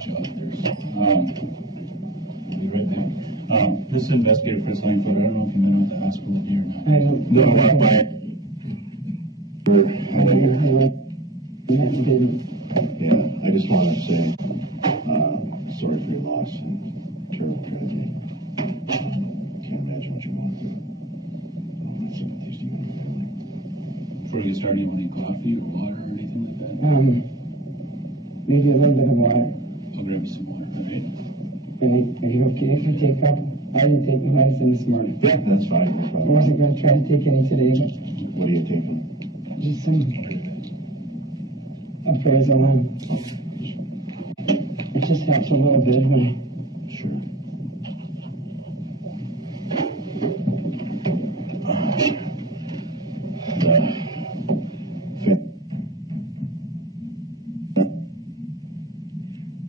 job there. We'll be right back. This is Investigator Chris Langford. I don't know if you've been at the hospital here or not. I don't. No, I walked by it. Yeah, I just want to say sorry for your loss and terrible tragedy. Can't imagine what you're going through. My sympathies to you and your family. Before you get started, you want any coffee or water or anything like that? Maybe a little bit of water. I'll grab you some water, all right? Are you okay if I take a couple? I didn't take my medicine this morning. Yeah, that's fine. No I problem. wasn't going to try to take any today, but What are you taking? just some appraisal. It just helps a little bit when Sure.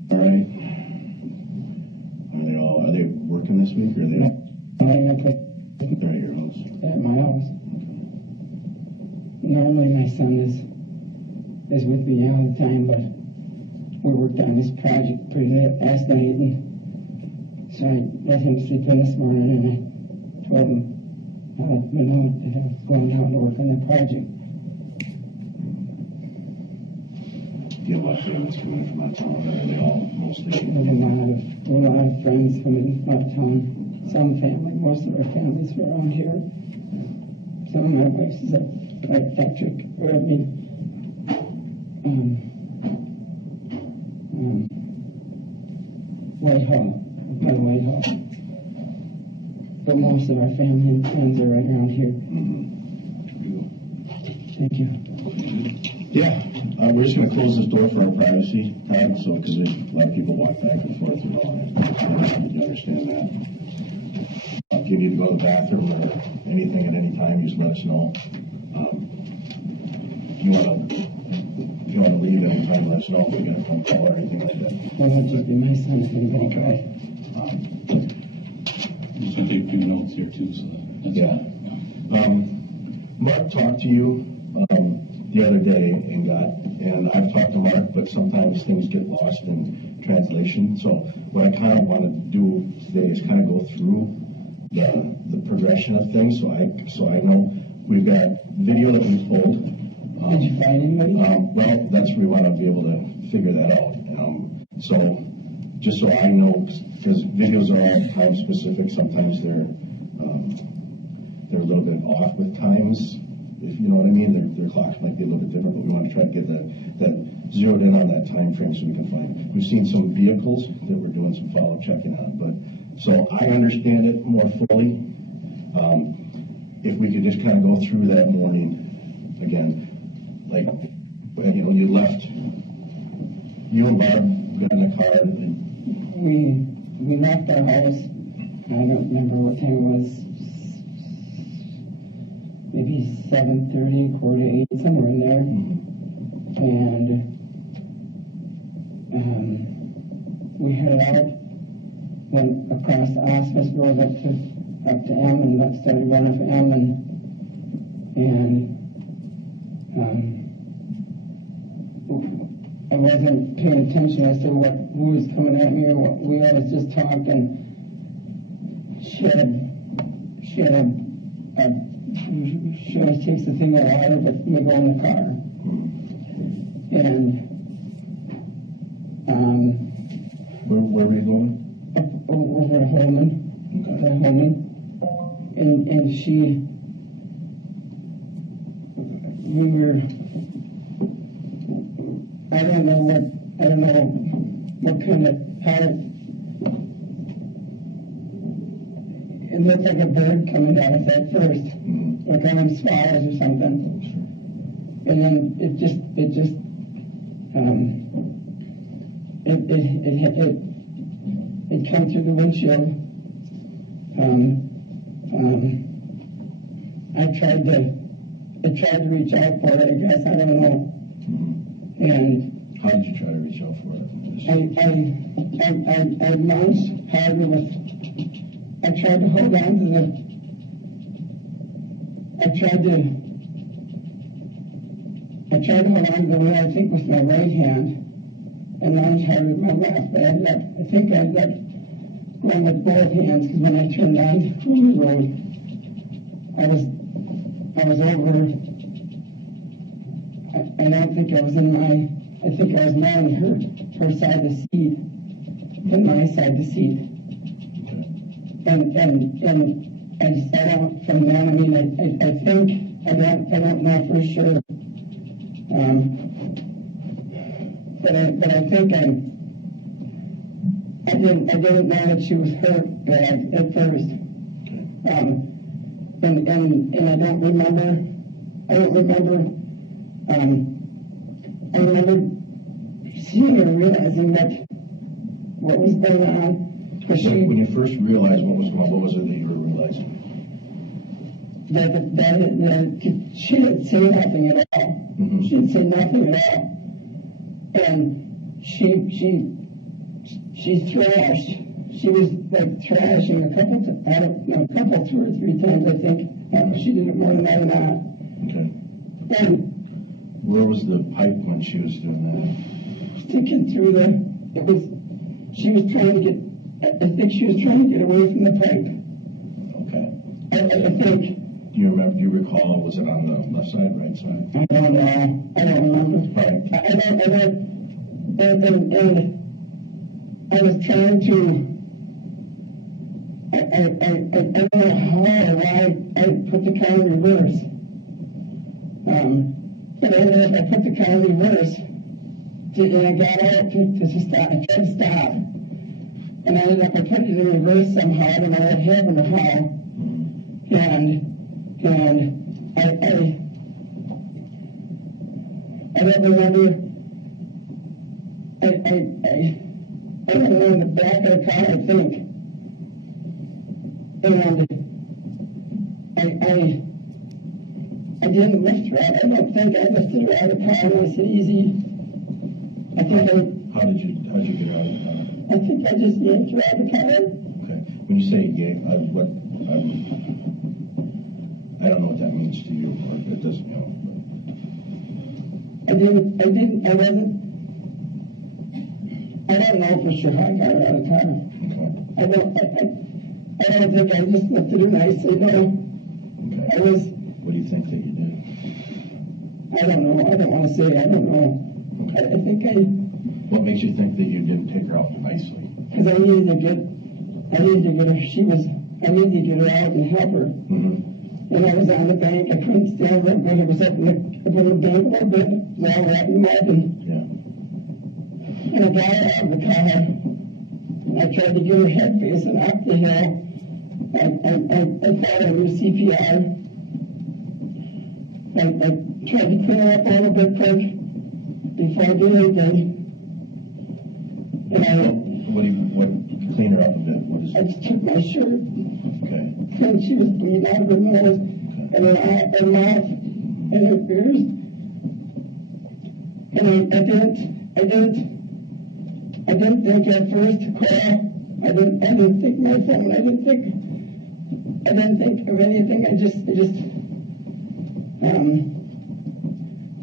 All right. Are they working this week or are they? they're at your house. my house. Normally my son is with me all the time, but we worked on this project pretty late last night, and so I let him sleep in this morning, and I told him I let him know that I was going down to work on the project. Do you have a lot of families coming in from out of town, or are they all mostly? We have a lot of friends from out of town. Some family, most of our families were around here. Some of my wife's is at Patrick, Whitehall, by Whitehall. But most of our family and friends are right around here. Thank you. Yeah, we're just going to close this door for our privacy, Todd, so because a lot of people walk back and forth and all that. You understand that? If you need to go to the bathroom or anything at any time, just let us know. If you want to leave at any time, let us know if we get a phone call or anything like that. Well, it'll just be my son if anybody Okay. I'm just going to take a few notes here, too, so that's Yeah. Mark talked to you the other day and I've talked to Mark, but sometimes things get lost in translation. So what I kind of want to do today is kind of go through the progression of things. So I know we've got video that we pulled. Did you find anybody? Well, that's where we want to be able to figure that out. So just so I know, because videos are all time specific, sometimes they're a little bit off with times. If you know what I mean, their clocks might be a little bit different, but we want to try to get that zeroed in on that time frame so we can find. We've seen some vehicles that we're doing some follow-up checking on, but so I understand it more fully. If we could just kind of go through that morning again, like you left, you and Barb got in the car. We left our house. I don't remember what time it was. Maybe 7:30, 7:45, somewhere in there. And we headed out, went across the Osmus Road up to M, and started going up M, and I wasn't paying attention as to who was coming at me or what. We always just talked, and she always takes the thing of water, but we go in the car. And where were you going? Over to Holman. Okay. And we were, I don't know what kind of pilot. It looked like a bird coming at us at first, like one of them swallows or something. And then it came through the windshield. I tried to reach out for it, I guess, I don't know. And how did you try to reach out for it? I launched harder with. I tried to hold on to the. I tried to hold on to the wheel, I think, with my right hand, and lunged hard with my left, but I think I ended up going with both hands, because when I turned on the road, I was over, I don't think I was in I think I was more on her side of the seat than my side of the seat. And I don't, from then, I mean, I think, I don't know for sure. But I think I didn't know that she was hurt bad at first. And I don't remember, I remember seeing her, realizing that what was going on. When you first realized what was going on, what was it that you were realizing? That she didn't say nothing at all. Mm-hmm. She didn't say nothing at all. And she thrashed. She was like thrashing a couple, 2 or 3 times, I think. She did it more than that or not. Okay. And where was the pipe when she was doing that? Sticking through she was trying to get, I think she was trying to get away from the pipe. Okay. I think. Do you recall, was it on the left side, right side? I don't know. I don't remember. Right. And I was trying to, I don't know how or why I put the car in reverse. But I ended up, I put the car in reverse, and I got out to stop. I tried to stop. And I ended up, I put it in reverse somehow. I don't know what happened or how. And I don't remember. I don't know, in the back of the car, I think. And I didn't lift her out. I don't think I lifted her out of the car nice and easy. I think How did you get her out of the car? I think I just yanked her out of the car. Okay. When you say yank, I don't know what that means to you, or it doesn't, you know. I don't know for sure how I got her out of the car. Okay. I don't think I just lifted her nicely, no. Okay. What do you think that you did? I don't know. I don't want to say. I don't know. Okay. I think What makes you think that you didn't take her out nicely? Because I needed to get her. I needed to get her out and help her. Mm-hmm. When I was on the bank, I couldn't stand real good. It was up in the bank a little bit, all wet and mud, and I got her out of the car. And I tried to get her head facing up the hill. I thought I knew CPR. I tried to clean her up a little bit quick before I did anything. And what clean her up a bit? What is I just took my shirt. Okay. And she was bleeding out of her nose, and her mouth, and her ears. And I didn't think at first to call. I didn't think my phone. I didn't think of anything.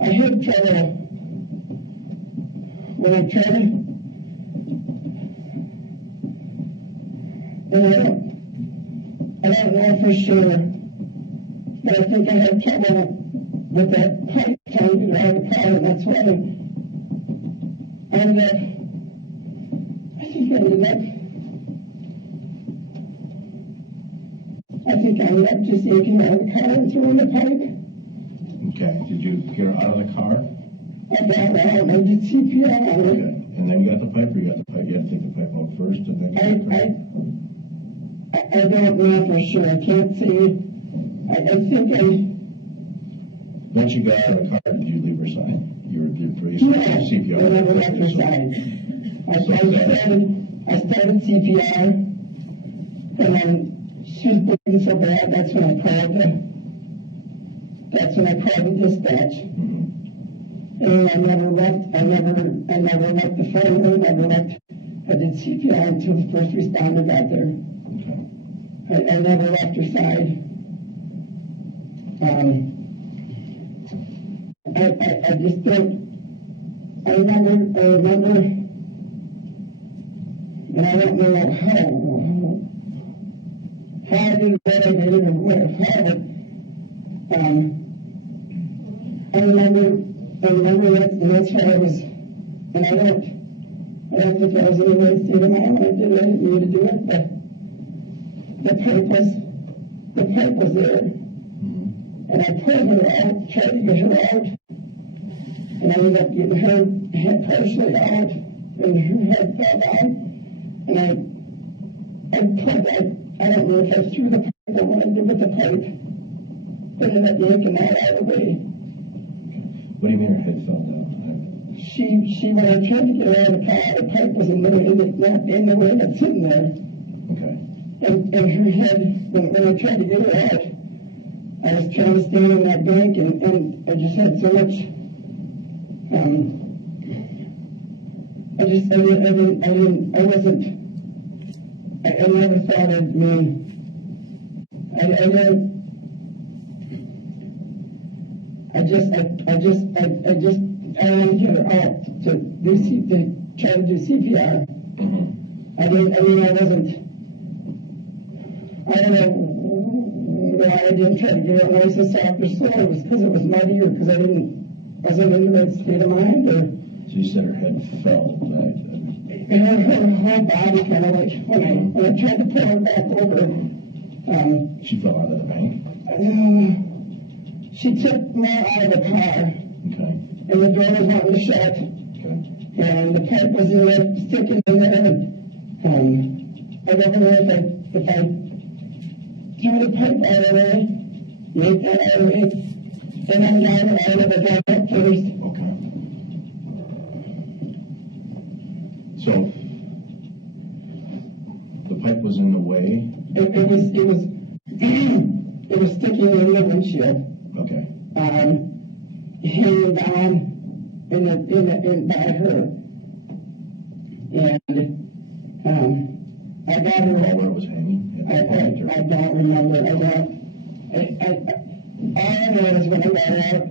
I had trouble when I tried to, and I don't know for sure, but I think I had trouble with that pipe trying to get out of the car, and that's why I ended up just yanking her out of the car and throwing the pipe. Okay. Did you get her out of the car? I got her out and I did CPR on her. Okay. And then you got the pipe, or you had to take the pipe out first and then get the pipe? I don't know for sure. I can't say. I think Once you got out of the car, did you leave her side? You were CPR. I never left her side. I started CPR, and then she was bleeding so bad. That's when I called the dispatch. Mm-hmm. And I never left the phone. I did CPR until the first responder got there. Okay. I never left her side. I just don't. I remember And I don't know how I did it, what I did it, or what, how, but I remember that, and that's how I was, and I don't think I was in the right state of mind when I did it. I didn't mean to do it, but the pipe was there, and I pulled her out, tried to get her out, and I ended up getting her head partially out, and her head fell down, and I don't know if I threw the pipe or what I did with the pipe, but I ended up yanking that out of the way. What do you mean her head fell down? She when I tried to get her out of the car, the pipe was in the way, not in the way, but sitting there. Okay. And her head, when I tried to get her out, I was trying to stand on that bank, and I just had so much, I never thought I'd mean, I don't want to get her out to try to do CPR. Mm-hmm. I don't know why I didn't try to get her nice and soft or slow. It was because it was muddy or because I wasn't in the right state of mind, or. So you said her head fell, right? And her whole body kind of like, when I tried to pull her back over. She fell out of the bank? She took more out of the car. Okay. And the door was wanting to shut. Okay. And the pipe was in there, sticking in there. And I don't know if I threw the pipe out of the way, yanked that out of the way, and then got her out of the door first. Okay. So the pipe was in the way? It was sticking in the windshield. Okay. Hanging down by her. And I got her. Where it was hanging? I don't remember. All I know is when I got her out,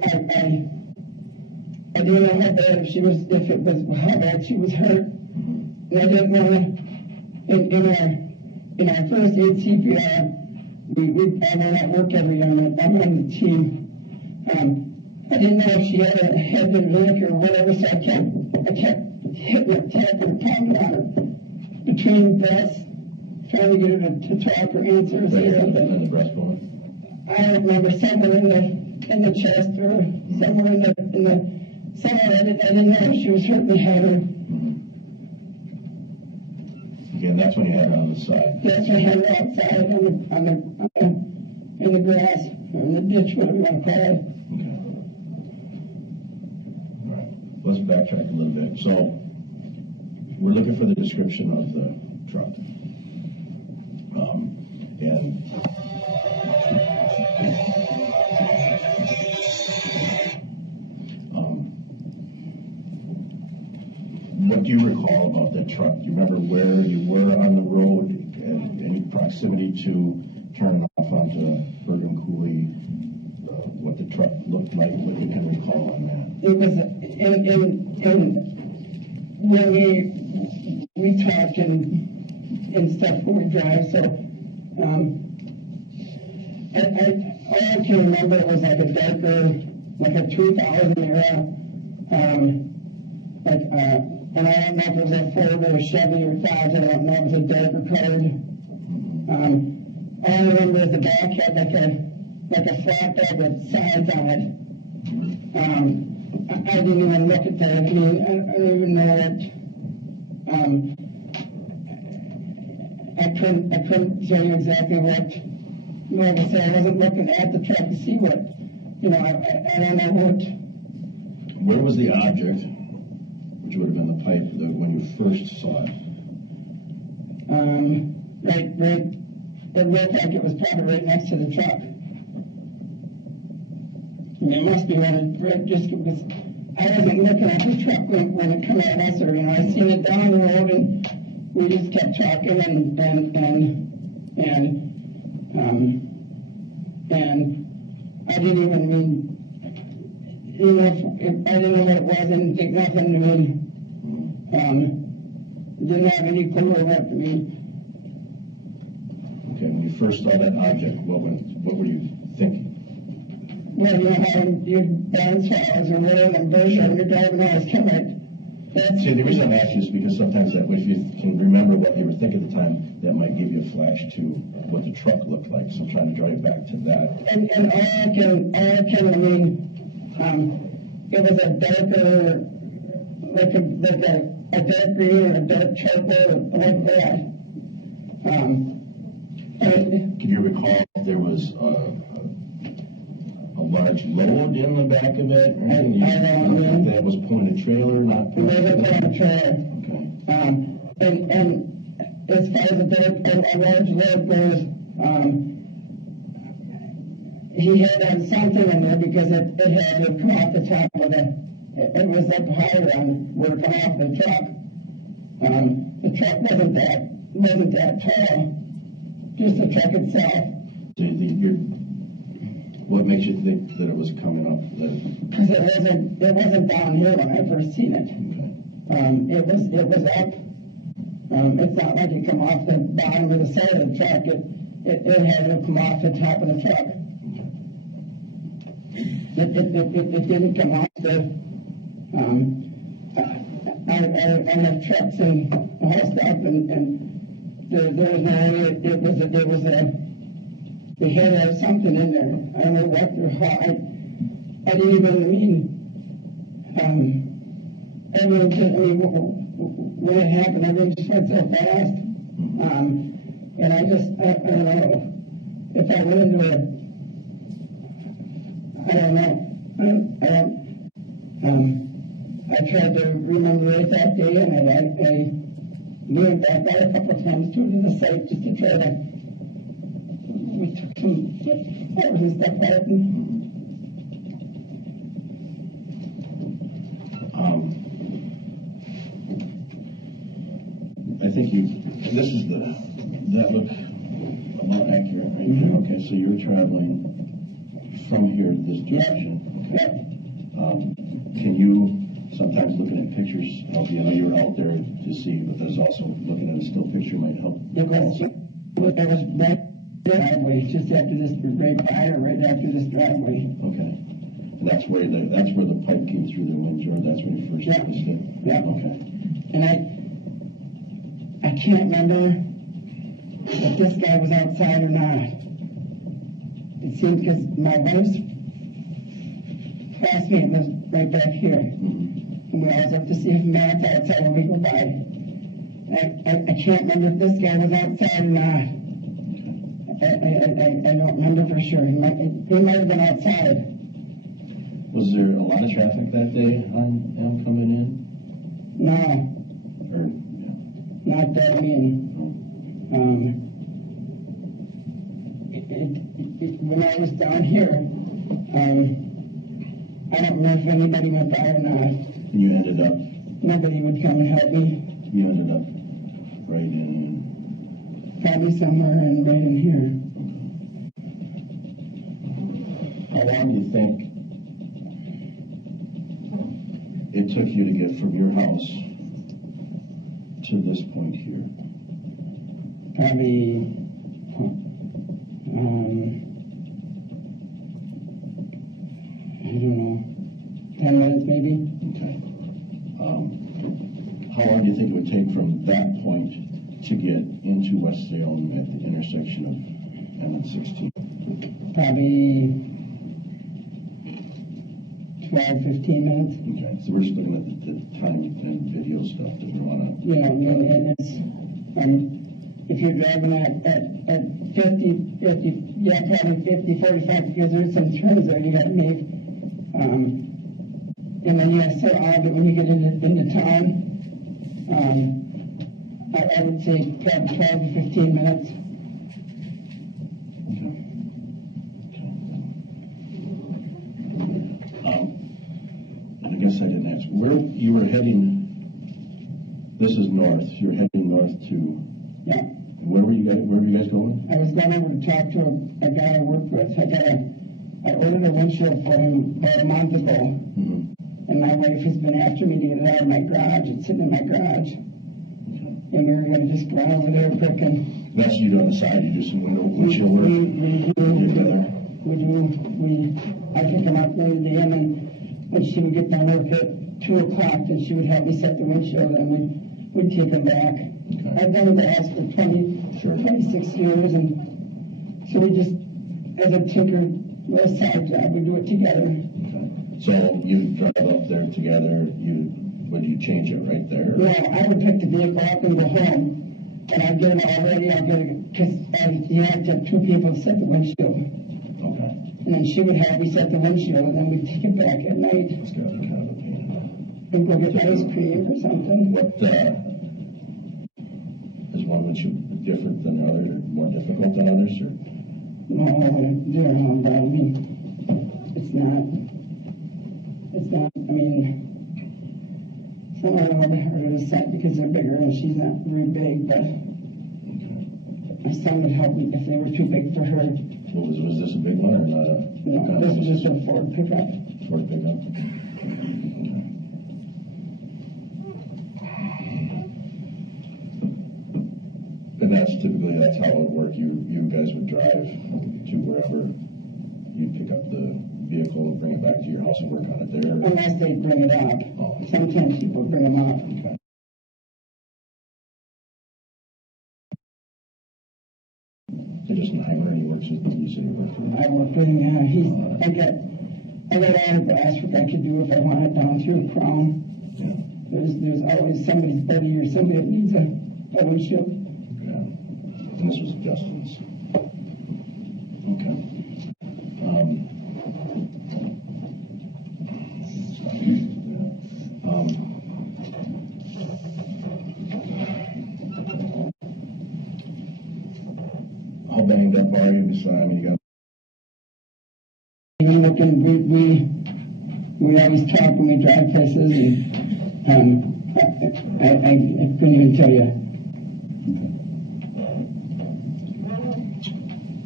I didn't know how bad how bad she was hurt. And I didn't want to, in our first aid CPR, I'm at work every year, I'm on the team. I didn't know if she had a head injury or whatever, so I kept hitting her, tapping her, pounding on her between breaths, trying to get her to talk or answer or say something. And the breastbone? I don't remember, somewhere in the chest or somewhere somewhere I didn't know if she was hurt the head or. Okay, and that's when you had her on the side. That's when I had her outside in the grass, or in the ditch, whatever you want to call it. Okay. All right. Let's backtrack a little bit. So we're looking for the description of the truck. And what do you recall about that truck? Do you remember where you were on the road, and any proximity to turning off onto Bergen Coulee, what the truck looked like, what you can recall on that? It was, when we talked and stuff when we drive, so, all I can remember was like a darker, like a 2000 era, and I don't know if it was a Ford or a Chevy or Dodge, I don't know, it was a darker colored. All I remember is the back had like a flatbed with sides on it. I didn't even look at that. I mean, I don't even know what. I couldn't tell you exactly what. Like I said, I wasn't looking at the truck to see what. I don't know what. Where was the object, which would have been the pipe, when you first saw it? Right. It looked like it was probably right next to the truck. It must be just because I wasn't looking at the truck when it came at us, or I seen it down the road, and we just kept talking, and I didn't even mean, I didn't know what it was, and think nothing to me. didn't have any clue what I mean. Okay, when you first saw that object, what were you thinking? Well, you know how you bounce flowers or whatever and bush or you're driving on a camera. See, the reason I'm asking is because sometimes that, if you can remember what you were thinking at the time, that might give you a flash to what the truck looked like. So I'm trying to draw you back to that. And all I can, I mean, it was a darker, like a dark green or a dark charcoal, like that. Can you recall if there was a large load in the back of it? Or anything? I don't know. If that was pointed trailer, not It wasn't a trailer. Okay. And as far as a large load goes, he had something in there because it had to come off the top of it was up higher on where it come off the truck. The truck wasn't that tall, just the truck itself. What makes you think that it was coming up? Because it wasn't down here when I first seen it. Okay. It was up. It's not like it come off the bottom of the side of the truck. It had to come off the top of the truck. It didn't come off the. I have trucks in the whole stuff, and there was no way. It was a. They had to have something in there. I don't know what or how. I didn't even. When it happened, everything just went so fast. And I don't know if I went into it. I don't know. I tried to remember it that day, and I went back out a couple of times to the site just to try to. We took some photos and stuff out. I think that looked a lot accurate right there. Okay, so you're traveling from here this direction. Okay. Can you, sometimes looking at pictures help you? I know you were out there to see, but there's also looking at a still picture might help. It was back driveway just after this, right after this driveway. Okay. And that's where the pipe came through the windshield. That's when you first noticed it. Yeah. Okay. And I can't remember if this guy was outside or not. It seemed because my wife's classmate was right back here. And we always have to see if Matt's outside when we go by. I can't remember if this guy was outside or not. I don't remember for sure. He might have been outside. Was there a lot of traffic that day on M coming in? No. Or, yeah. Not that mean. When I was down here, I don't know if anybody went by or not. And you ended up? Nobody would come and help me. You ended up right in? Probably somewhere right in here. How long do you think it took you to get from your house to this point here? Probably, I don't know, 10 minutes maybe. Okay. How long do you think it would take from that point to get into West Salem at the intersection of M and 16? Probably 12, 15 minutes. Okay, so we're just looking at the time and video stuff that we want to. Yeah, and it's, if you're driving at 50, yeah, probably 50, 45, because there's some turns there you got to make. And then you have to sit on it when you get into town. I would say probably 12 to 15 minutes. And I guess I didn't ask where you were heading. This is north. You're heading north to. Yeah. Where were you guys going? I was going over to talk to a guy I work with. I ordered a windshield for him about a month ago. And my wife has been after me to get it out of my garage. It's sitting in my garage. And we were going to just go over there quick and... That's you do on the side, you do some windshield work? I pick them up every day, and then when she would get done work at 2 o'clock, then she would help me set the windshield, and we'd take them back. Okay. I've done the house for 26 years, and so we just, as a tinker, a side job, we do it together. Okay. So you drive up there together, would you change it right there? No, I would pick the vehicle up and go home, and I'd get it all ready, because you have to have 2 people to set the windshield. Okay. And then she would have me set the windshield, and then we'd take it back at night. It's got to be kind of a pain. And go get ice cream or something. What, is one windshield different than the other, or more difficult than others, or? No, they're all about, I mean, it's not, I mean, some are a little bit harder to set because they're bigger, and she's not very big, but my son would help me if they were too big for her. Well, was this a big one, or not a? No, this was just a Ford pickup. Ford pickup? And that's how it would work. You guys would drive to wherever, you'd pick up the vehicle and bring it back to your house and work on it there? Unless they'd bring it up. Oh. Sometimes people bring them up. Okay. So just Heimer, and he works with, you said he worked with? I work with him, I got all the brass work I could do if I want it down through Crown. Yeah. There's always somebody's buddy or somebody that needs a windshield. Yeah. And this was Justin's. Okay. How banged up are you? I mean, you got. Even looking, we always talk when we drive places, and I couldn't even tell you.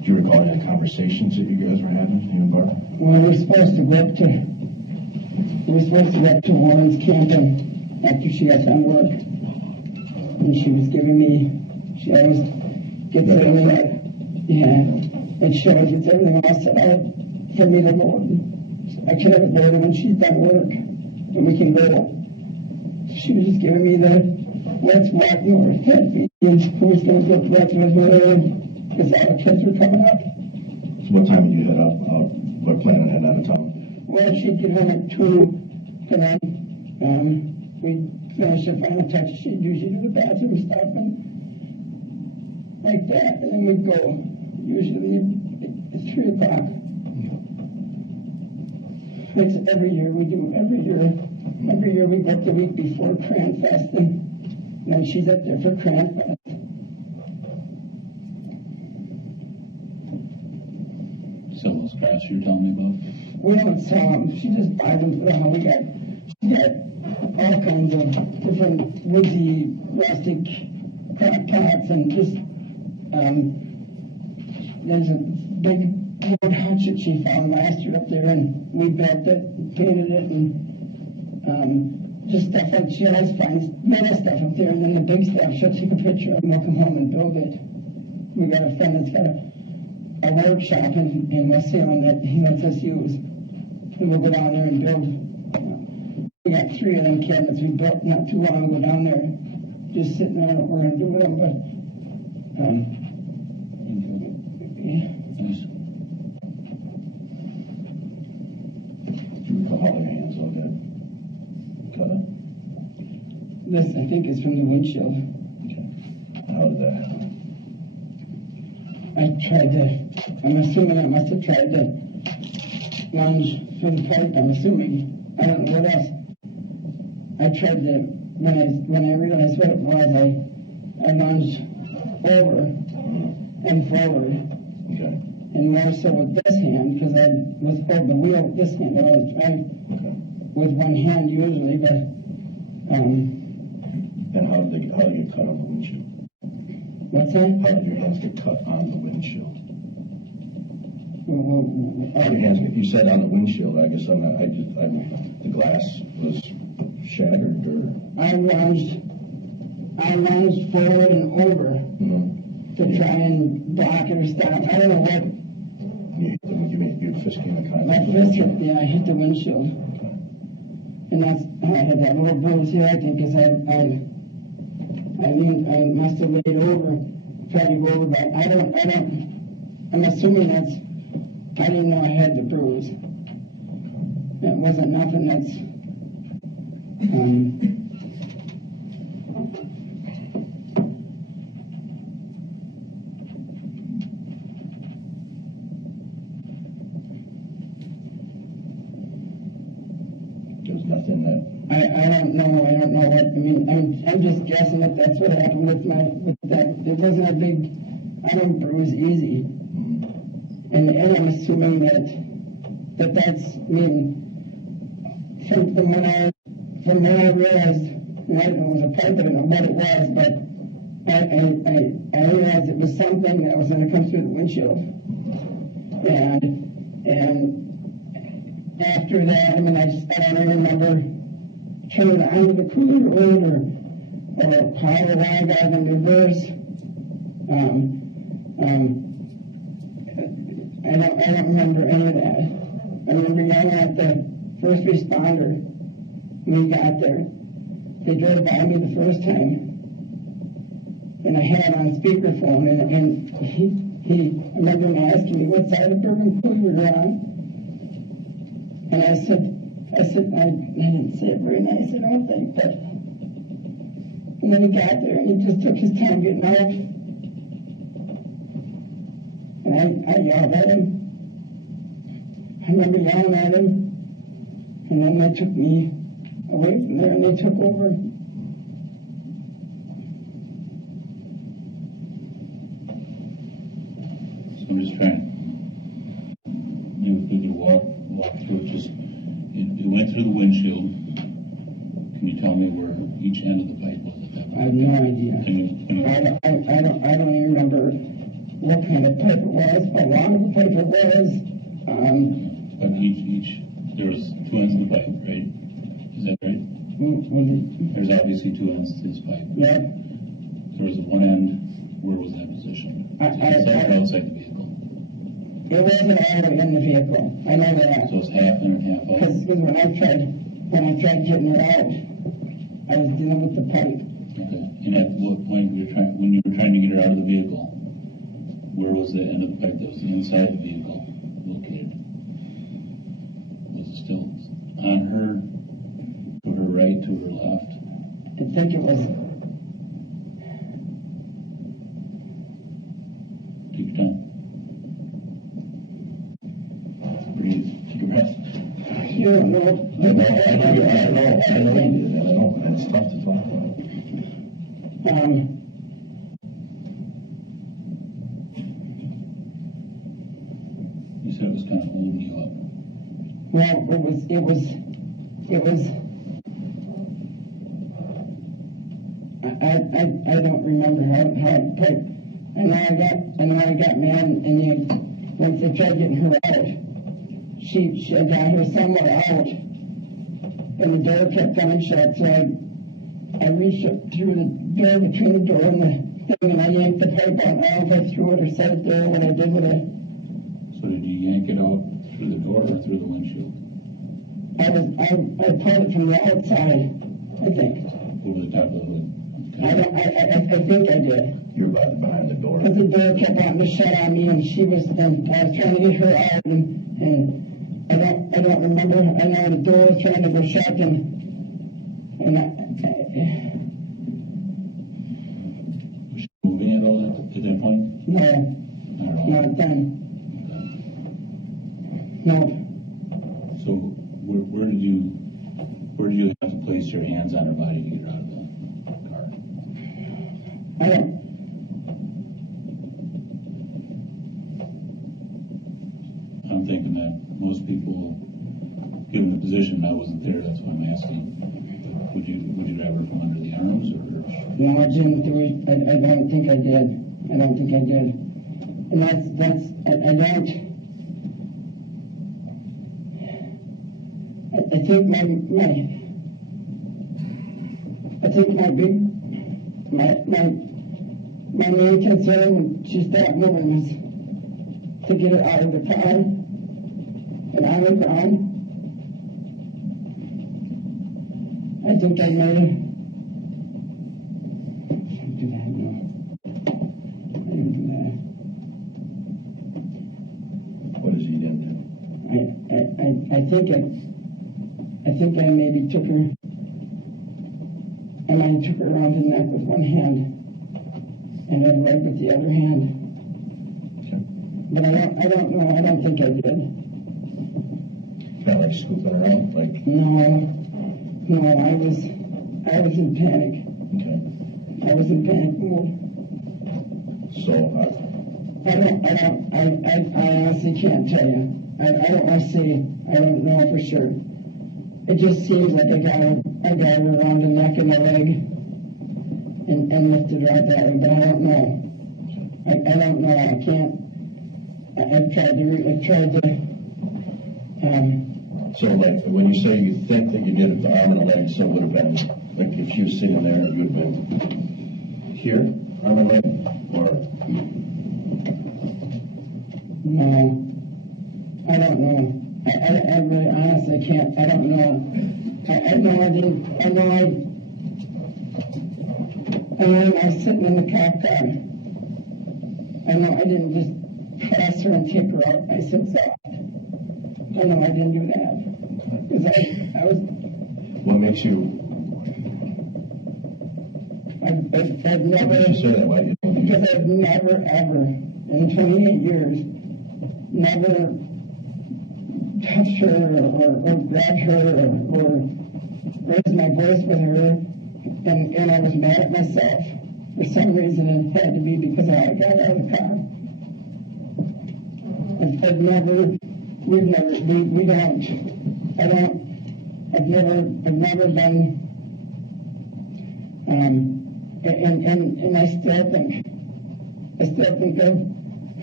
Do you recall any conversations that you guys were having, you and Barbara? Well, we were supposed to go up to Warren's camping after she got done work, and she was giving me. She always gets everything. Yeah, it shows it's everything all set out for me to load. I can have it loaded when she's done work, and we can go. She was just giving me the let's walk north, and who's going to go west with her, because all the kids were coming up. So what time did you head up? What plan on heading out of town? Well, she'd get home at 2, and then we'd finish the final touches. She'd usually do the bathroom stuff and like that, and then we'd go. Usually at 3 o'clock. It's every year we do. Every year we go up the week before Cran Fest, and then she's up there for Cran Fest. Sell those grass you were telling me about? We don't sell them. She just buys them for the home. She got all kinds of different woodsy, rustic crock pots, and just there's a big wood hutch that she found last year up there, and we built it, painted it, and just stuff like she always finds little stuff up there, and then the big stuff she'll take a picture of and we'll come home and build it. We got a friend that's got a workshop in West Salem that he lets us use, and we'll go down there and build. We got 3 of them cabinets we built not too long ago down there, just sitting there. I don't know what we're going to do with them, but Nice. Do you recall how their hands all got cut up? this, I think, is from the windshield. Okay. How did that happen? I'm assuming I must have tried to lunge for the pipe. I'm assuming. I don't know what else. I tried to, when I realized what it was, I lunged over and forward. Okay. And more so with this hand, because I was holding the wheel with this hand. I always try with one hand usually, but And how did they get cut on the windshield? what's that? How did your hands get cut on the windshield? Well, How did your hands get? You said on the windshield. I guess the glass was shattered, or I I lunged forward and over to try and block it or stop. I don't know what. Your fist came in contact My with the fist hit, windshield? yeah, I hit the windshield. And that's how I had that little bruise here, I think, because I must have laid over, tried to go over, but I'm assuming that's, I didn't know I had the bruise. It wasn't nothing that's, There was nothing that. I don't know what, I mean, I'm just guessing if that's what happened with that. It wasn't a big, I don't bruise easy. And I'm assuming that's, I mean, from when I realized, and I don't know it was a pipe, I don't know what it was, but I realized it was something that was going to come through the windshield. And after that, I mean, I don't even remember turning onto the cooler road or how or why I got in reverse. I don't remember any of that. I remember yelling at the first responder when we got there. They drove by me the first time, and I had on speakerphone, and I remember him asking me what side of Bourbon Cooley we were on. And I said, I didn't say it very nice, I don't think, but, and then he got there and he just took his time getting out. And I yelled at him. I remember yelling at him, and then they took me away from there and they took over. So I'm just trying, maybe if we could walk through it, just, it went through the windshield. Can you tell me where each end of the pipe was at that point? I have no idea. I don't even remember what kind of pipe it was, how long of a pipe it was. But there was two ends of the pipe, right? Is that right? There's obviously two ends to this pipe. Yeah. There was one end, where was that positioned? Inside or outside the vehicle? It wasn't all in the vehicle. I know that. So it's half in and half out? Because when I tried getting her out, I was dealing with the pipe. Okay. And at what point when you were trying to get her out of the vehicle, where was the end of the pipe that was inside the vehicle located? Was it still on her, to her right, to her left? I think it was. Take your time. Breathe. Take a breath. You don't know. I know you did that. I know, and it's tough to talk about. You said it was kind of holding you up. Well, it was. I don't remember how it pipe. I know I got mad, and once they tried getting her out, she got her somewhere out, and the door kept coming shut. So I reached up through the door, between the door and the thing, and I yanked the pipe out. I don't know if I threw it or set it there, what I did with it. So did you yank it out through the door or through the windshield? I pulled it from the outside, I think. Over the top of the hood? I think I did. You're behind the door. Because the door kept wanting to shut on me, and I was trying to get her out, and I don't remember. I know the door was trying to go shut, and Was she moving at all at that point? no, Not at all? not then. Okay. No. So where did you have to place your hands on her body to get her out of the car? I don't. I'm thinking that most people, given the position, I wasn't there, that's why I'm asking. But would you grab her from under the arms or? No, I didn't do it. I don't think I did. I don't think I did. And I think my big My main concern when she stopped moving was to get her out of the car and on the ground. I think I made her. I didn't do that, no. I didn't do that. What is he didn't do? I think I maybe took her. I might have took her around the neck with one hand and then right with the other hand. Okay. But I don't know. I don't think I did. Kind of like scooping her out, like. No, I was in panic. Okay. I was in panic mode. So. I honestly can't tell you. I don't want to say I don't know for sure. It just seems like I got her around the neck and the leg and lifted her out that way, but I don't know. I don't know. I can't. I've tried to. So, like, when you say you think that you did it, the arm and the leg, so it would have been, like, if she was sitting there, you would have been here, arm and leg, or? No, I don't know. I really honestly can't. I don't know. I know I didn't. I know I was sitting in the cop car. I know I didn't just press her and take her out. I said soft. I know I didn't do that. Because I was. What makes you? I've never. Why did you say that? Why did you? Because I've never ever in 28 years never touched her or grabbed her or raised my voice with her, and I was mad at myself for some reason. It had to be because I got out of the car. I've never been, and I still think of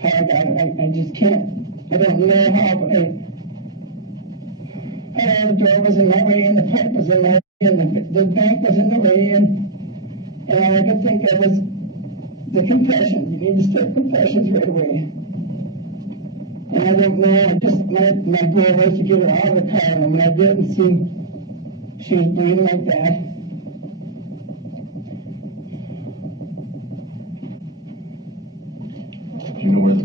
how I got it. I just can't. I don't know how, but the door was in my way, and the pipe was in my way, and the bank was in the way, and all I could think of was the compression. You need to start compressions right away. And I don't know, my goal was to get her out of the car, and when I did and see she was bleeding like that. Do you know where the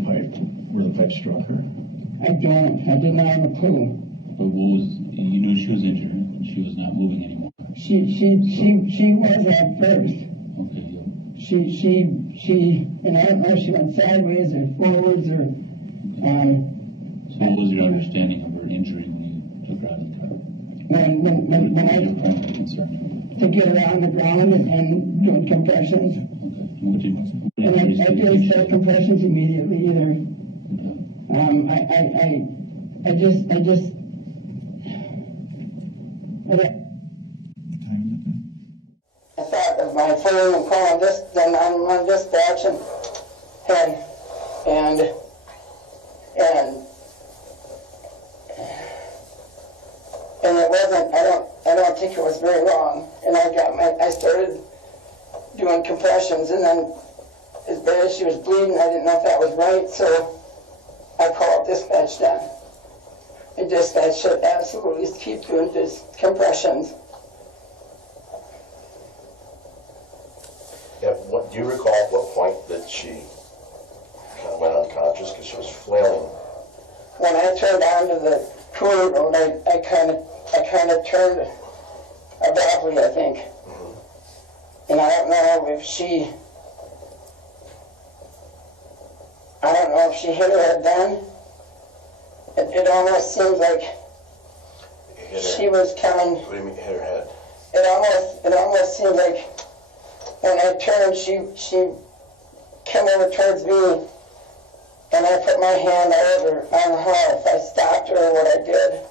pipe struck her? I don't. I did not have a clue. But you knew she was injured and she was not moving anymore. She was at first. Okay, yeah. She, and I don't know if she went sideways or forwards or, So what was your understanding of her injury when you took her out of the car? When What I, was your primary concern? to get her on the ground and doing compressions. Okay. And what And injuries I did didn't you start say? compressions immediately either. Okay. I thought of my phone and calling this, then I'm on dispatch and it wasn't, I don't think it was very long. And I started doing compressions, and then as bad as she was bleeding, I didn't know if that was right, so I called dispatch then. And dispatch should absolutely keep doing these compressions. Yeah, do you recall at what point that she kind of went unconscious because she was flailing? When I turned onto the tour road, I kind of turned abruptly, I think. Mm-hmm. And I don't know if she hit her head then. It almost seems like she was coming. What do you mean hit her head? It almost seemed like when I turned, she came over towards me, and I put my hand over on her if I stopped her or what I did,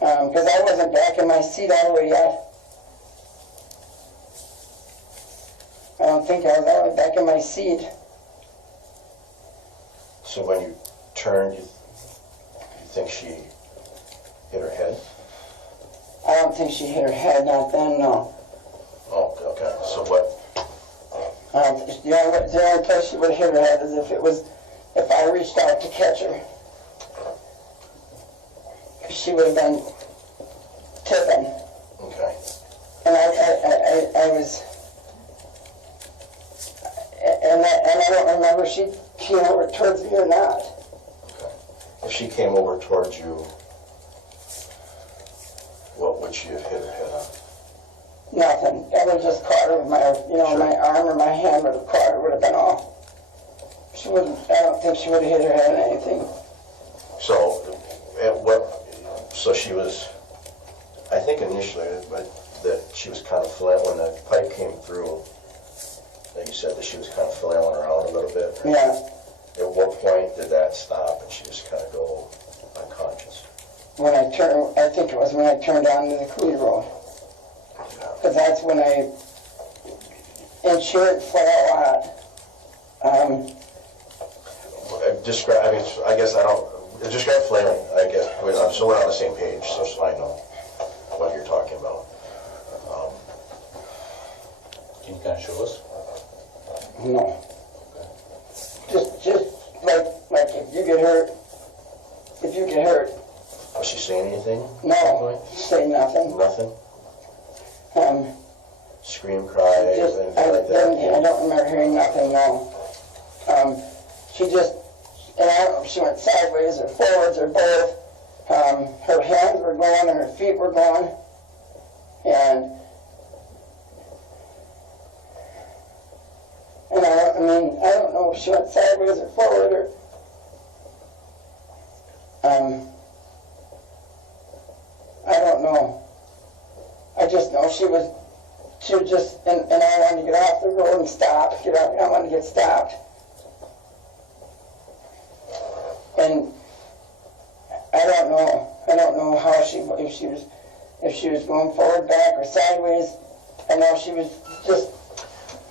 because I wasn't back in my seat all the way yet. I don't think I was all the way back in my seat. So when you turned, you think she hit her head? I don't think she hit her head, not then, no. Oh, okay. So what? The only place she would have hit her head is if I reached out to catch her. She would have been tipping. Okay. And I was, and I don't remember if she came over towards me or not. Okay. If she came over towards you, what would she have hit her head on? Nothing. I would have just caught her with my, Sure. my arm or my hand would have caught her, would have been all. She wouldn't, I don't think she would have hit her head on anything. So, so she was, I think initially, that she was kind of when the pipe came through, that you said that she was kind of flailing around a little bit. Yeah. At what point did that stop and she just kind of go unconscious? I think it was when I turned onto the Cooley Road. Because that's when insurance fell a lot. Describe flailing, I guess. So we're on the same page, so I know what you're talking about. Can you kind of show us? No. Just like if you get hurt. Was she saying anything? No, say nothing. Nothing? Scream, cry, anything like that? I don't remember hearing nothing, no. She just, and I don't know if she went sideways or forwards or both. Her hands were going and her feet were going. And I don't know if she went sideways or forward or, I don't know. I just know she was just, and I wanted to get off the road and stop, I wanted to get stopped. And I don't know how if she was going forward, back, or sideways. I know she was just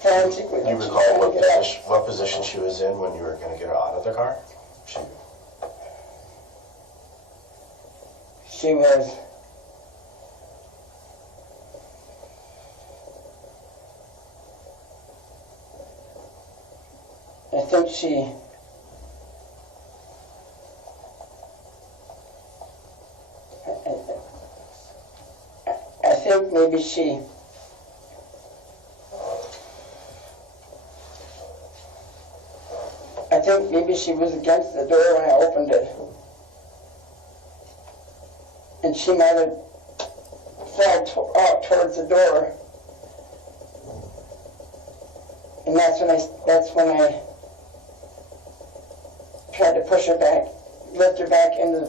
frantically. Do you recall what position she was in when you were going to get her out of the car? She was. I think maybe she. I think maybe she was against the door when I opened it. And she might have fell out towards the door. And that's when I tried to push her back, push her back into the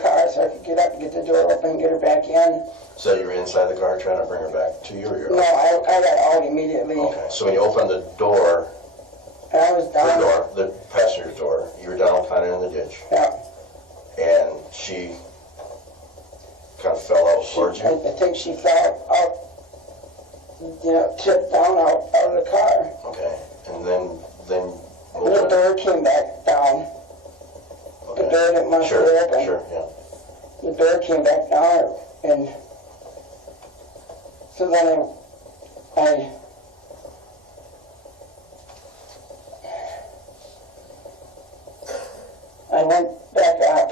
car so I could get up and get the door open and get her back in. So you were inside the car trying to bring her back to you, or you're No, I got out immediately. Okay, so when you opened the door, And I was down. the passenger door, you were down kind of in the ditch. Yeah. And she kind of fell out towards you? I think she fell out, tipped down out of the car. Okay, and then The door came back down. okay. The door didn't want to stay open. Sure, yeah. The door came back down, and so then I went back up,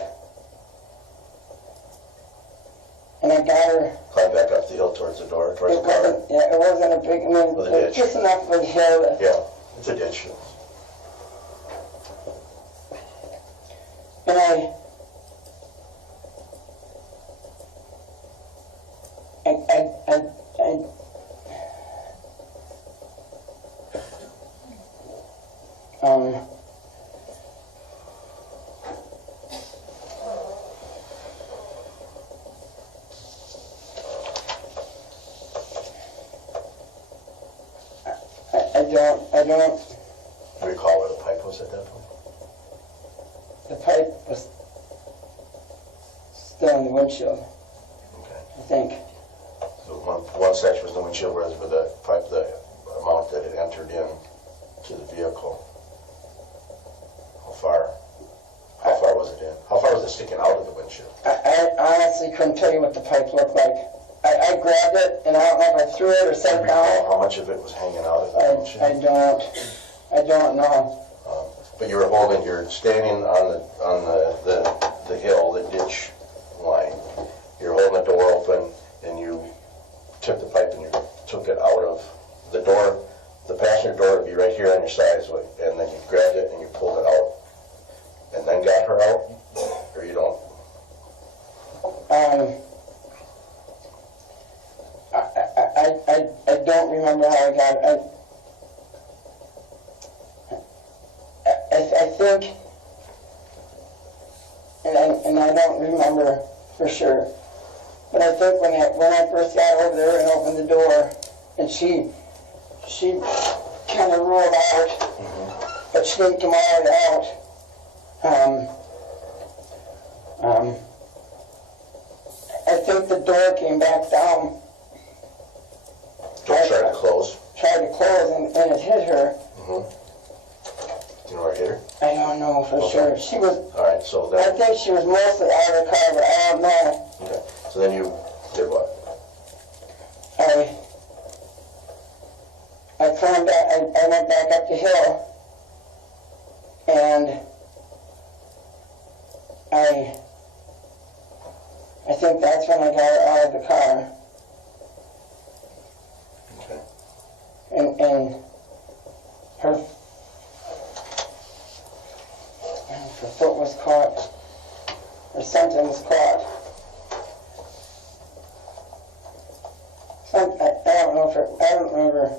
and I got her. Climb back up the hill towards the door, towards the car? It wasn't a big, With a ditch. just enough of a hill. Yeah, it's a ditch. And I don't recall where the pipe was at that point? the pipe was still in the windshield, Okay. I think. So one section was the windshield, whereas with the pipe, the amount that it entered in to the vehicle. How far was it in? How far was it sticking out of the windshield? I honestly couldn't tell you what the pipe looked like. I I grabbed it, and I don't know if I threw it or set it down. How much of it was hanging out of the windshield? I don't know. But you're standing on the hill, the ditch line. You're holding the door open, and you took the pipe and you took it out of the door. The passenger door would be right here on your side, and then you grabbed it and you pulled it out, and then got her out, or you don't? I don't remember how I got it. I think, and I don't remember for sure, but I think when I first got over there and opened the door, and she kind of rolled out, but she didn't come all the way out. I think the door came back down. Door tried to close. Tried to close, and it hit her. Do you know where it hit her? I don't know for sure. She was. All right, so I then. think she was mostly out of the car, but I don't know. Okay, so then you did what? I climbed back. I went back up the hill, and I think that's when I got her out of the car. Okay. And her foot was caught, or something was caught. I don't remember.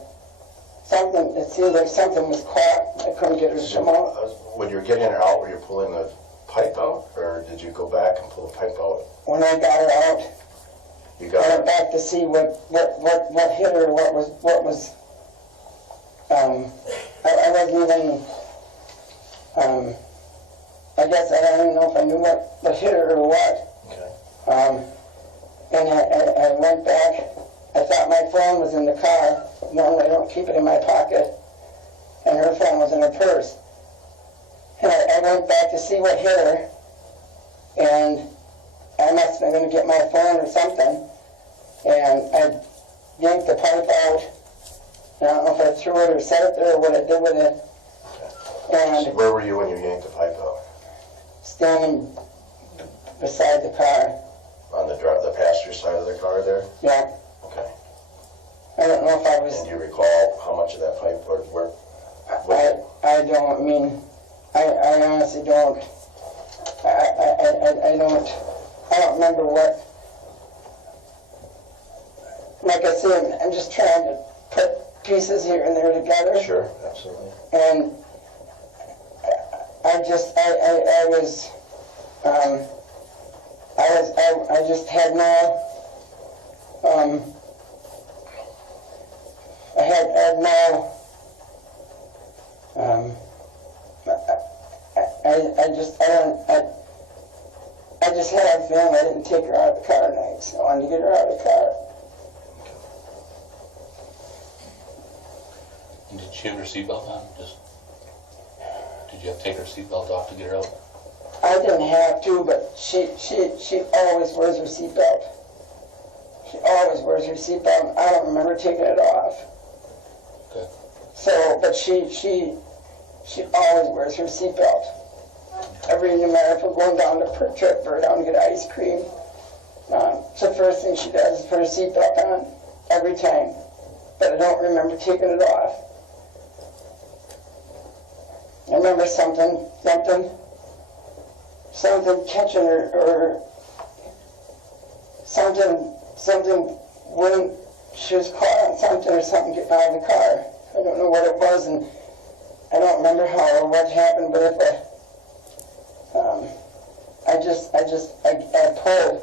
Something, it seemed like something was caught. I couldn't get her to come out. When you were getting her out, were you pulling the pipe out, or did you go back and pull the pipe out? When I got her out, You I got went her. back to see what hit her, what was, I wasn't even, I guess I don't even know if I knew what hit her or what. Okay. And I went back. I thought my phone was in the car. Normally I don't keep it in my pocket. And her phone was in her purse. And I went back to see what hit her. And I must have been going to get my phone or something. And I yanked the pipe out. And I don't know if I threw it or set it there or what I did with it. So And where were you when you yanked the pipe out? standing beside the car. On the passenger side of the car there? Yeah. Okay. I don't know if I was... And do you recall how much of that pipe or where? I don't, I honestly don't. I don't remember what. Like I said, I'm just trying to put pieces here and there together. Sure, absolutely. And I just had no, I just had a feeling I didn't take her out of the car tonight, so I wanted to get her out of the car. And did she have her seatbelt on? Did you have to take her seatbelt off to get her out? I didn't have to, but she always wears her seatbelt. She always wears her seatbelt. I don't remember taking it off. Okay. So, but she always wears her seatbelt. No matter if we're going down to Perk Trip or down to get ice cream, it's the first thing she does is put her seatbelt on every time. But I don't remember taking it off. I remember something catching her, or something when she was caught on something or something getting out of the car. I don't know what it was, and I don't remember how or what happened, but if I pulled.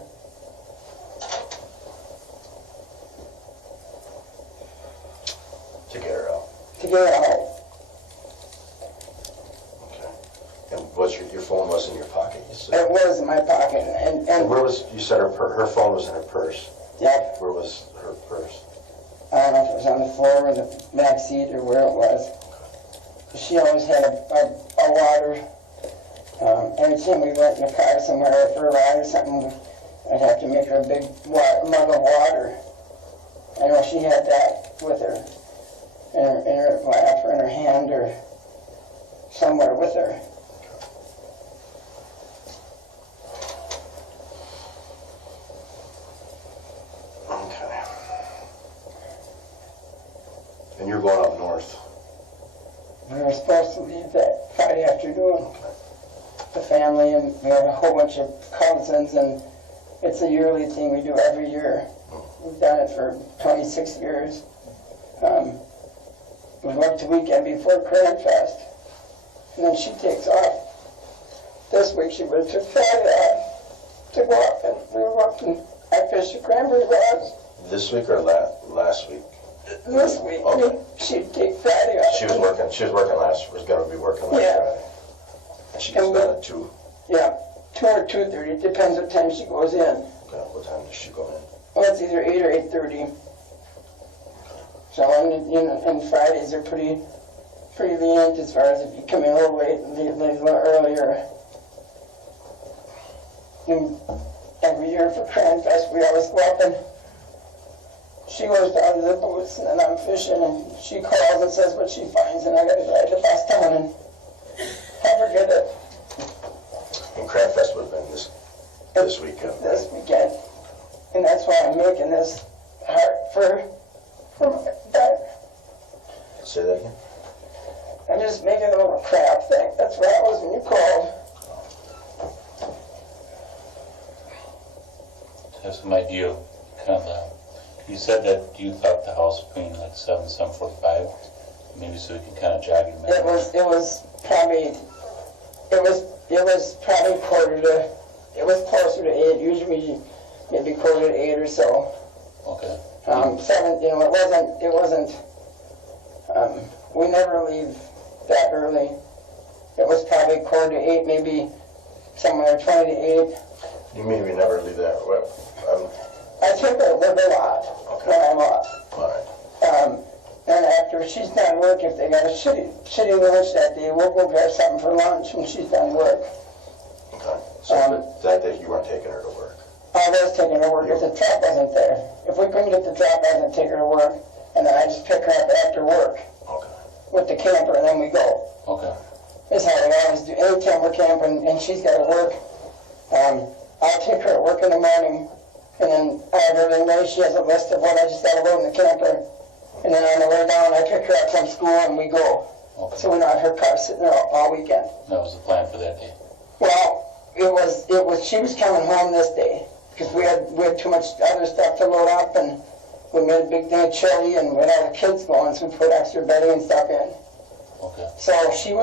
To get her out. To get her out. Okay. And your phone was in your pocket, you said? It was in my pocket, and Where was, you said her phone was in her purse. yeah, Where was her purse? I don't know if it was on the floor or the back seat or where it was. She always had a water. Anytime we went in the car somewhere for a ride or something, I'd have to make her a big mug of water. I know she had that with her, in her lap or in her hand or somewhere with her. Okay. And you're going up north. We were supposed to leave that Friday afternoon. The family, and we have a whole bunch of cousins, and it's a yearly thing we do every year. We've done it for 26 years. We worked the weekend before Grand Fest, and then she takes off. This week she would have took Friday off to go up, and we were up and I fished the cranberry bogs. This week or last week? This week, Okay. she'd take Friday off. She was going to be working last Yeah. Friday. And she gets done at 2. Yeah, 2 or 2:30, depends what time she goes in. Okay. What time does she go in? Well, it's either 8 or 8:30. So, and Fridays are pretty lenient as far as if you come in a little late and leave a little earlier. And every year for Cran Fest, we always go up and she goes down to the booths and then I'm fishing and she calls and says what she finds and I gotta drive the bus down and have her get it And Crab Fest would have been this weekend. this weekend. And that's why I'm making this heart for my back. Say that again? I'm just making a little crab thing. That's what it was when you called. To have some idea, kind of, you said that you thought the house between like 7 and 7:45, maybe so we can kind of jog your memory. It was probably it was closer to 8. Usually maybe quarter to 8 or so. Okay. 7, it wasn't, we never leave that early. It was probably quarter to 8, maybe somewhere 20 to 8. You mean we never leave that? Well, I took her with a lot when I'm off. all right. And after she's done work, if they got a shitty lunch that day, we'll go grab something for lunch when she's done work. Okay. So that day you weren't taking her to work? I was taking her to work if the truck wasn't there. If we couldn't get the truck, I would take her to work, and then I just pick her up after work Okay. with the camper, and then we go. Okay. That's how we always do. Anytime we're camping and she's got to work, I'll take her to work in the morning, and then every day she has a list of what I just got to load in the camper. And then on the way down, I pick her up from school and we go. Okay. So we're not in her car sitting there all weekend. That was the plan for that day. Well, she was coming home this day because we had too much other stuff to load up, and we made a big thing of chili and we had all the kids going, so we put extra bedding and stuff in. Okay. So we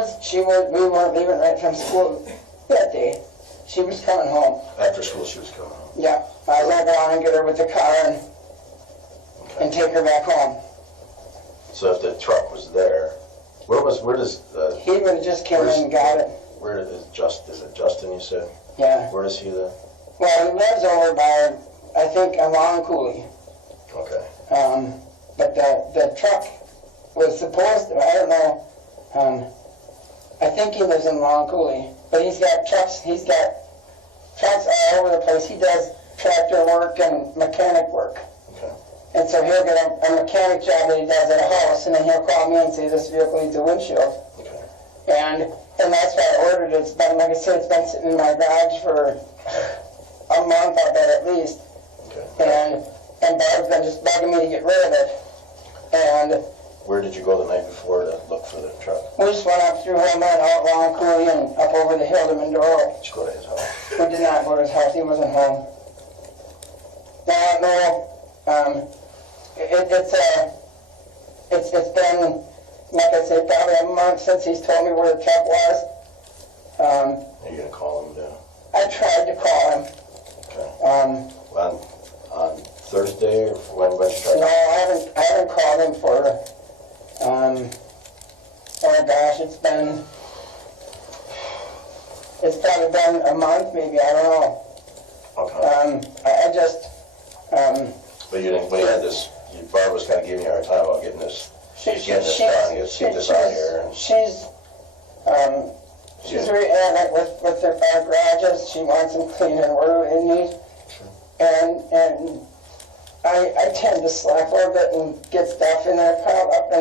weren't leaving right from school that day. She was coming home. After school she was coming home? Yeah, I was gonna go on and get her with the car and take her back home. So if the truck was there, where does He would have just came in and got it. is it Justin you said? Yeah. Where does he live? Well, he lives over by, I think, Long Coulee. Okay. But the truck was supposed to, I don't know, I think he lives in Long Coulee. But he's got trucks all over the place. He does tractor work and mechanic work. Okay. And so he'll get a mechanic job that he does at a house, and then he'll call me and say, this vehicle needs a windshield. Okay. And that's why I ordered it. It's been, like I said, it's been sitting in my garage for a month, I bet at least. Okay. And Barb's been just bugging me to get rid of it. And Where did you go the night before to look for the truck? we just went up through Homeland, out Long Coulee, and up over the hill to Mindoro. Did you go to his house? We did not go to his house. He wasn't home. No. It's been, like I said, probably a month since he's told me where the truck was. Are you going to call him down? I tried to call him. Okay. On Thursday or when you tried? No, I haven't called him for, oh gosh, it's probably been a month maybe, I don't know. Okay. I just, But you didn't, Barb was kind of giving you a hard time about getting this done, get this out here. She's very adamant with our garages. She wants them clean and orderly and neat. And I tend to slack a little bit and get stuff in there piled up,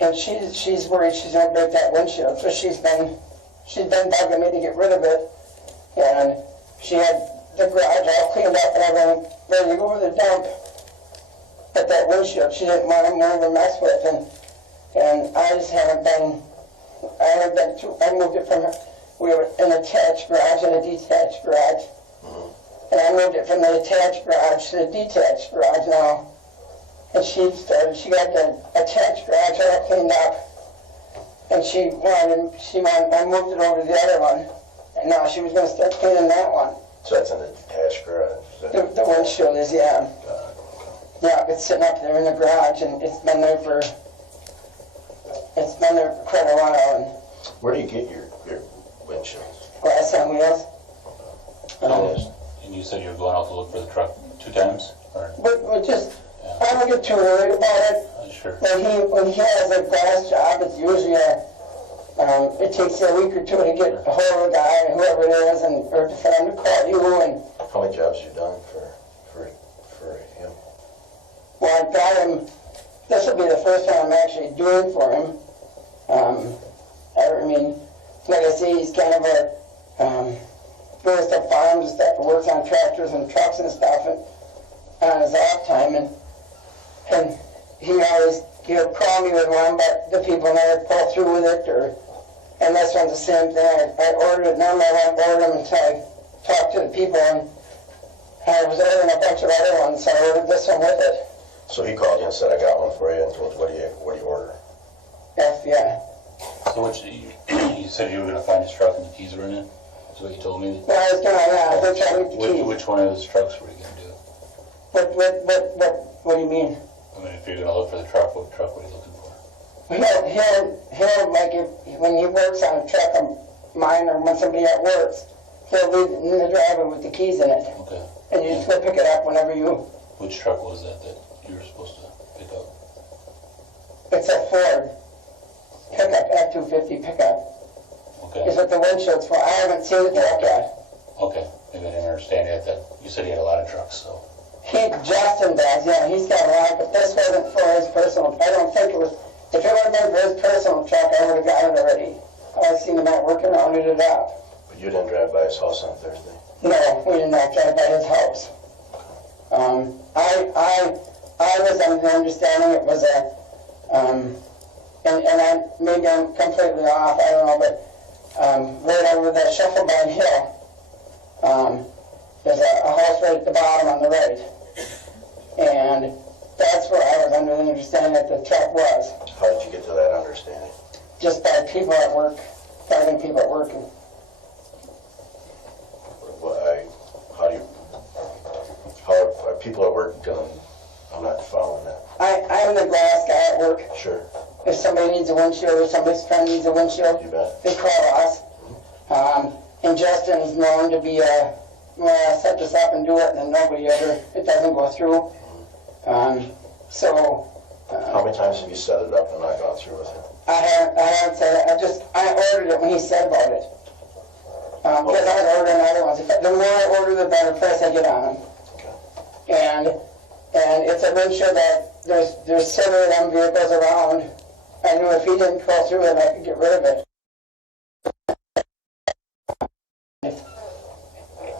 and she's worried she's gonna break that windshield, so she's been bugging me to get rid of it, and she had the garage all cleaned up and everything ready to go to the dump, but that windshield she didn't want to mess with, and I just haven't been. I moved it from her. We have an attached garage and a detached garage. And I moved it from the attached garage to the detached garage now. And she got the attached garage all cleaned up. And I moved it over to the other one. And now she was going to start cleaning that one. So that's in the attached garage? The windshield is, yeah. Yeah, it's sitting up there in the garage, and it's been there for quite a while. And where do you get your windshields? glass on wheels. And you said you were going out to look for the truck 2 times? Or? But just, I don't get too worried about it. Sure. When he has a glass job, it's usually it takes a week or two to get a hold of a guy, whoever it is, or for them to call you. And how many jobs you done for him? well, I got him. This will be the first time I'm actually doing for him. I mean, like I say, he's kind of a goes to farms and stuff, works on tractors and trucks and stuff, and on his off time, and he'll call me with one, but the people never pull through with it, and this one's the same thing. I ordered it, normally I won't order them until I talk to the people, and I was ordering a bunch of other ones, so I ordered this one with it. So he called you and said, I got one for you, and what do you order? Yeah. So you said you were going to find his truck and the keys were in it? That's what you told me? No, I was trying to get the keys. Which one of those trucks were you going to do? What do you mean? I mean, if you're going to look for the truck, what truck were you looking for? He'll like when he works on a truck of mine or when somebody else works, he'll leave it in the driveway with the keys in it. Okay. And you just go pick it up whenever you... Which truck was that you were supposed to pick up? It's a Ford pickup, F-250 pickup. Okay. Is what the windshield's for. I haven't seen the truck yet. Okay. Maybe I didn't understand it. You said he had a lot of trucks, so... Justin does, yeah, he's got a lot, but this wasn't for his personal... I don't think it was... If it would have been for his personal truck, I would have got it already. I've seen him out working on it up. But you didn't drive by his house on Thursday? No, we did not drive by his house. I was under the understanding it was maybe I'm completely off, I don't know, but right over that Shufflebine Hill, there's a house right at the bottom on the right. And that's where I was under the understanding that the truck was. How did you get to that understanding? Just by people at work, finding people at work. How are people at work doing? I'm not following that. I'm the glass guy at work. Sure. If somebody needs a windshield or somebody's friend needs a windshield, You bet. they call us. And Justin's known to be set this up and do it, and it doesn't go through. How many times have you set it up and not gone through with it? I haven't said it. I ordered it when he said about it. Because I ordered other ones. The more I order, the better price I get on them. Okay. And it's a windshield that there's several of them vehicles around. I knew if he didn't go through it, I could get rid of it.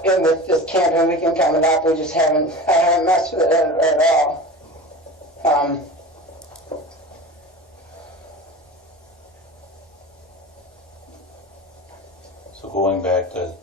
And with this camping weekend coming up, I haven't messed with it at all. So going back to